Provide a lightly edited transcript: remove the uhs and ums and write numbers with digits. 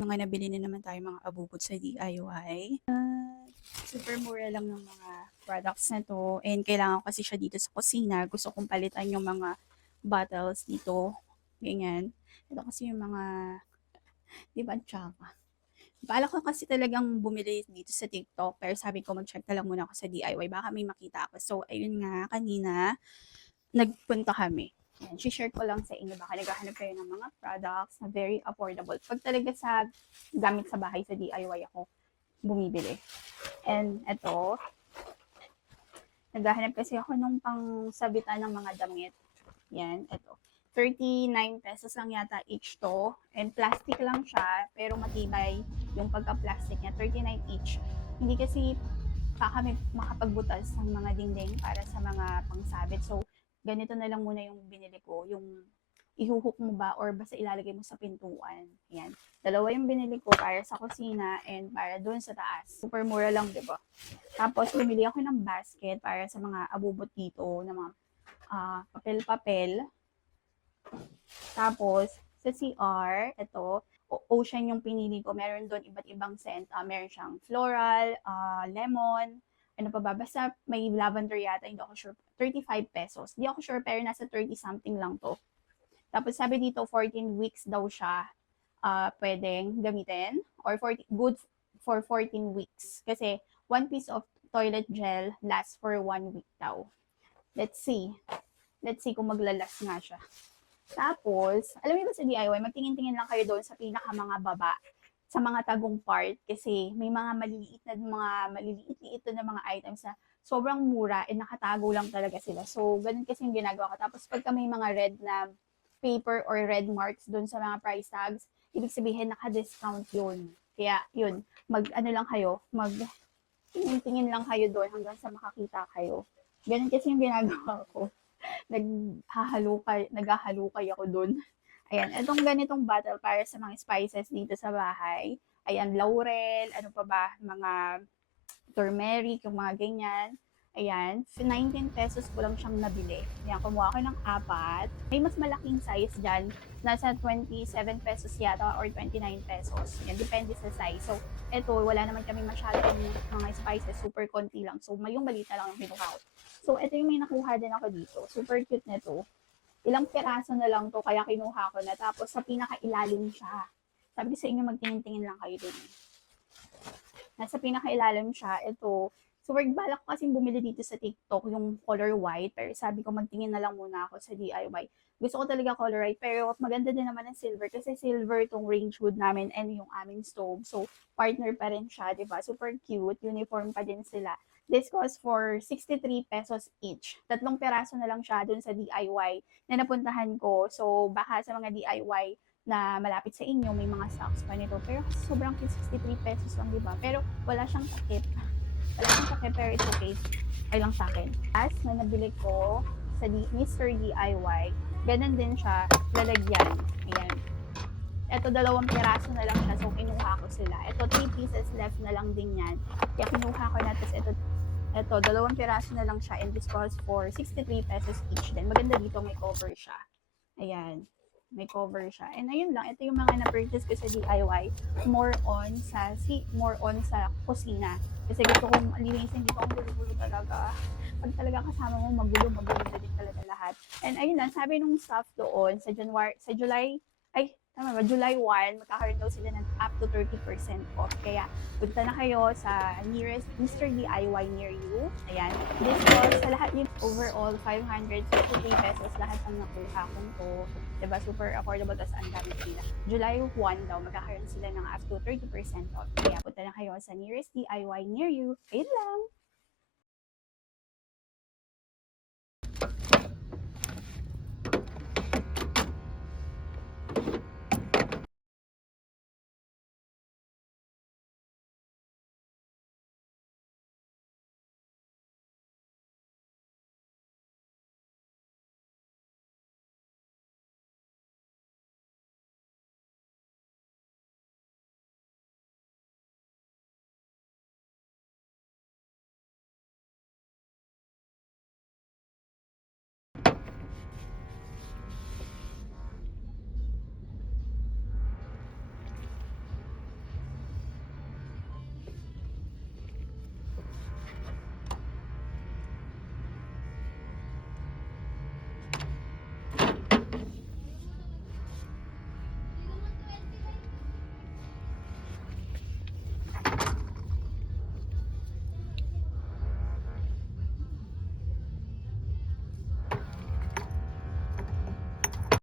Mga nabili na naman tayo mga abubot sa DIY. Super mura lang ng mga products na to. And kailangan kasi siya dito sa kusina. Gusto kong palitan yung mga bottles dito. Ganyan. Ito kasi yung mga, di ba, tsaka. Bala ko kasi talagang bumili dito sa TikTok. Pero sabi ko mag-check na lang muna ako sa DIY. Baka may makita ako. So, ayun nga, kanina, nagpunta kami. Yan, share ko lang sa inyo, baka naghahanap kayo ng mga products na very affordable. Pag talaga sa gamit sa bahay, sa DIY ako bumibili. And ito, naghahanap kasi ako nung pang sabitan ng mga damit. Yan, ito. 39 pesos lang yata each to. And plastic lang siya, pero matibay yung pagka-plastic niya. 39 each. Hindi kasi pa kami makapagbutas ng mga dingding para sa mga pangsabit. So, ganito na lang muna yung binili ko, yung ihuhook mo ba or basta ilalagay mo sa pintuan. Yan. Dalawa yung binili ko para sa kusina and para doon sa taas. Super mura lang, di ba? Tapos, bumili ako ng basket para sa mga abubot dito, ng mga papel-papel. Tapos, sa CR, ito, Ocean yung pinili ko. Meron doon iba't ibang scent. Meron siyang floral, lemon, ano pa ba? Basta may lavender yata, hindi ako sure. 35 pesos. Hindi ako sure, pero nasa 30 something lang to. Tapos sabi dito, 14 weeks daw siya pwedeng gamitin. Or good for 14 weeks. Kasi 1 piece of toilet gel lasts for 1 week daw. Let's see. Let's see kung maglalas nga siya. Tapos, alam niyo ba sa DIY, magtingin-tingin lang kayo doon sa pinaka mga baba, sa mga tagong part, kasi may mga maliliit na mga items na sobrang mura and nakatago lang talaga sila. So, ganun kasi yung ginagawa ko. Tapos, pagka may mga red na paper or red marks doon sa mga price tags, ibig sabihin naka-discount yun. Kaya, yun, tingin-tingin lang kayo doon hanggang sa makakita kayo. Ganun kasi yung ginagawa ko. Naghahalukay ako dun. Ayan, itong ganitong bottle para sa mga spices dito sa bahay. Ayan, laurel, ano pa ba, mga turmeric, yung mga ganyan. Ayan, 19 pesos ko lang siyang nabili. Ayan, kumuha ako ng 4. May mas malaking size dyan. Nasa 27 pesos yata or 29 pesos. Ayan, depende sa size. So, eto, wala naman kami masyadong mga spices. Super konti lang. So, yung malita lang yung kinuha ko. So, ito yung may nakuha din ako dito. Super cute nito. Ilang piraso na lang to, kaya kinuha ko na. Tapos, sa pinakailalim siya. Sabi ko sa inyo, magtingin-tingin lang kayo din. Nasa pinakailalim siya. Ito, so, balak ko kasing bumili dito sa TikTok yung color white. Pero sabi ko, magtingin na lang muna ako sa DIY. Gusto ko talaga color white. Pero maganda din naman ang silver. Kasi silver tong range hood namin and yung aming stove. So, partner pa rin siya, diba? Super cute. Uniform pa din sila. This costs for 63 pesos each. 3 peraso na lang siya dun sa DIY na napuntahan ko. So, baka sa mga DIY na malapit sa inyo, may mga stocks pa nito. Pero kasi sobrang cute, 63 pesos lang, diba? Pero wala siyang takip. Wala siyang takip, pero it's okay. Ay lang sa akin. As na nabili ko sa Mr. DIY, ganun din siya, lalagyan. Ayan. Ito, 2 piraso na lang siya, so kinuha ko sila. Ito, 3 pieces left na lang din yan. Kaya kinuha ko na, tapos ito, 2 piraso na lang siya, and this costs for 63 pesos each. Then, maganda dito, may cover siya. Ayan, may cover siya. And ayun lang, ito yung mga na-purchase ko sa DIY. More on sa kusina. Kasi gusto kong linisin dito, ang gulo-gulo talaga. Pag talaga kasama mo, magulo na din talaga lahat. And ayun lang, sabi nung staff doon, sa July 1, magkakaroon daw sila ng up to 30% off. Kaya, punta na kayo sa nearest Mr. DIY near you. Ayan. This was, sa lahat yun, overall, 553 pesos lahat ang nakuha kong to. Diba? Super affordable. Tapos ang dami sila. July 1 daw, magkakaroon sila ng up to 30% off. Kaya, punta na kayo sa nearest DIY near you. Ayun lang.